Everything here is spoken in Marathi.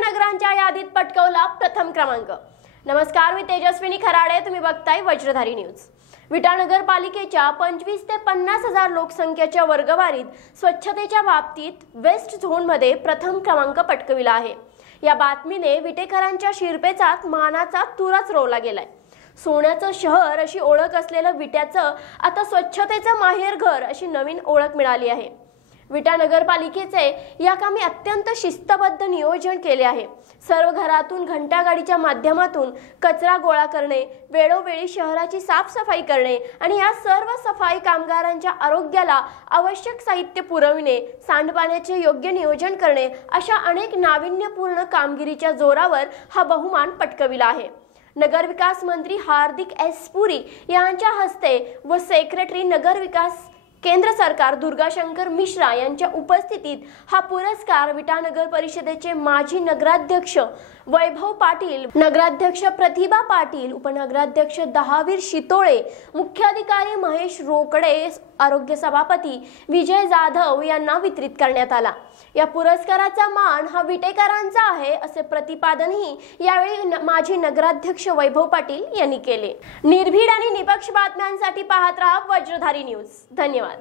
नगरांच्या यादीत पटकावला प्रथम क्रमांक। नमस्कार, मी तेजस्विनी खराडे, तुम्ही बघताय वज्रधारी न्यूज। विटा नगरपालिकेच्या 25 ते 50 हजार लोकसंख्येच्या वर्गवारीत स्वच्छतेच्या बाबतीत वेस्ट झोन मध्ये प्रथम क्रमांक पटकाविला आहे। या बातमीने विटेकरांच्या शिरपेचात मानाचा तुराच रोवला गेलाय। सोन्याचं शहर अशी ओळख असलेलं विट्याचं आता स्वच्छतेचं माहेरघर अशी नवीन ओळख मिळाली आहे। विटा नगरपालिकेचे या कामी अत्यंत शिस्तबद्ध नियोजन केले आहे। सर्व घरातून घंटागाडीच्या माध्यमातून कचरा गोळा करणे, वेळोवेळी शहराची साफसफाई करणे आणि या सर्व सफाई कामगारांच्या आरोग्याला आवश्यक साहित्य पुरविणे, सांडपाण्याचे योग्य नियोजन करणे अशा अनेक नाविन्यपूर्ण कामगिरीच्या जोरावर हा बहुमान पटकाविला आहे। नगर विकास मंत्री हार्दिक एस पुरी यांच्या हस्ते व सेक्रेटरी नगर विकास केंद्र सरकार दुर्गाशंकर मिश्रा यांच्या उपस्थितीत हा पुरस्कार विटा नगर परिषदेचे माजी नगराध्यक्ष वैभव पाटील, नगराध्यक्ष प्रतिभा पाटील, उपनगराध्यक्ष दहावीर शितोळे, मुख्याधिकारी महेश रोकडे, आरोग्य सभापती विजय जाधव यांना वितरित करण्यात आला। या पुरस्काराचा मान हा विटेकरांचा आहे असे प्रतिपादनही यावेळी माजी नगराध्यक्ष वैभव पाटील यांनी केले। निर्भीड आणि निपक्ष बातम्यांसाठी पाहत रहा वज्रधारी न्यूज। धन्यवाद।